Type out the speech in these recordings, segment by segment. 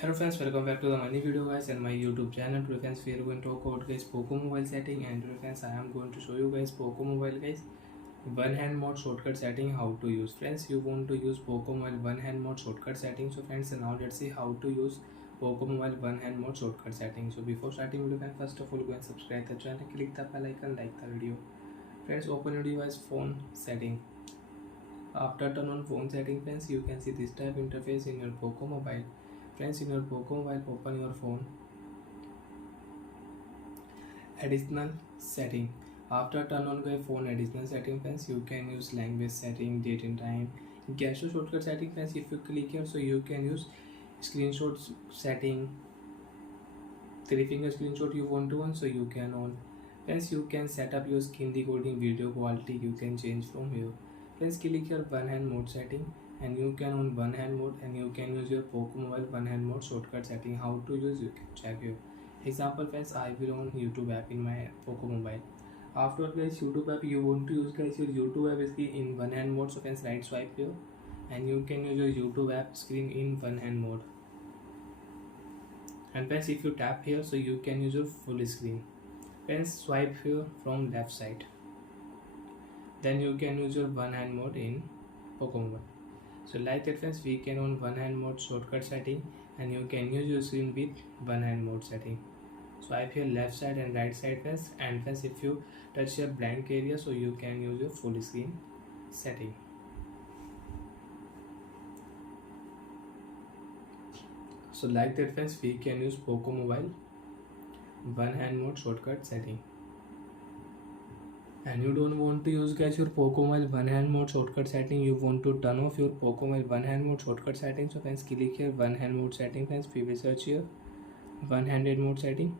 Hello friends, welcome back to the money video guys and my YouTube channel. Today friends, we are going to talk about guys Poco Mobile setting, and today friends I am going to show you guys Poco Mobile guys one hand mode shortcut setting, how to use. Friends, you want to use Poco Mobile one hand mode shortcut setting. So friends, now let's see how to use Poco Mobile one hand mode shortcut setting. So before starting video guys, first of all go and subscribe the channel, click the bell icon, like the video. Friends, open your device phone setting. After turn on phone setting friends, you can see this type interface in your Poco Mobile. Friends, in your Poco Mobile, open your phone additional setting. After turn on your phone additional setting friends, you can use language setting, date and time, gesture shortcut setting friends. If you click here, so you can use screenshot setting, 3-finger screenshot you want to on, so you can on. Friends, you can set up your screen recording video quality, you can change from here. Friends, click here one hand mode setting and you can on one hand mode, and you can use your Poco Mobile one hand mode shortcut setting. How to use, you can check here. Example friends, I will on YouTube app in my Poco Mobile. After guys YouTube app, you want to use guys your YouTube app screen in one hand mode, so friends right swipe here and you can use your YouTube app screen in one hand mode. And friends, if you tap here, so you can use your full screen. Friends, swipe here from left side, then you can use your one hand mode in Poco Mobile. So like that friends, we can on one hand mode shortcut setting, and you can use your screen with one hand mode setting. Swipe here left side and right side friends, and friends if you touch your blank area, so you can use your full screen setting. So like that friends, we can use Poco Mobile one hand mode shortcut setting. And you don't want to use guys your Poco Mobile one hand mode shortcut setting, you want to turn off your Poco Mobile one hand mode shortcut setting. So friends, click here one hand mode setting friends, we will search here one handed mode setting.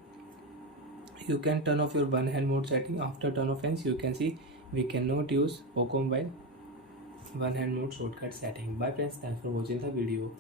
You can turn off your one hand mode setting. After turn off friends, you can see we cannot use Poco Mobile one hand mode shortcut setting. Bye friends, thanks for watching the video.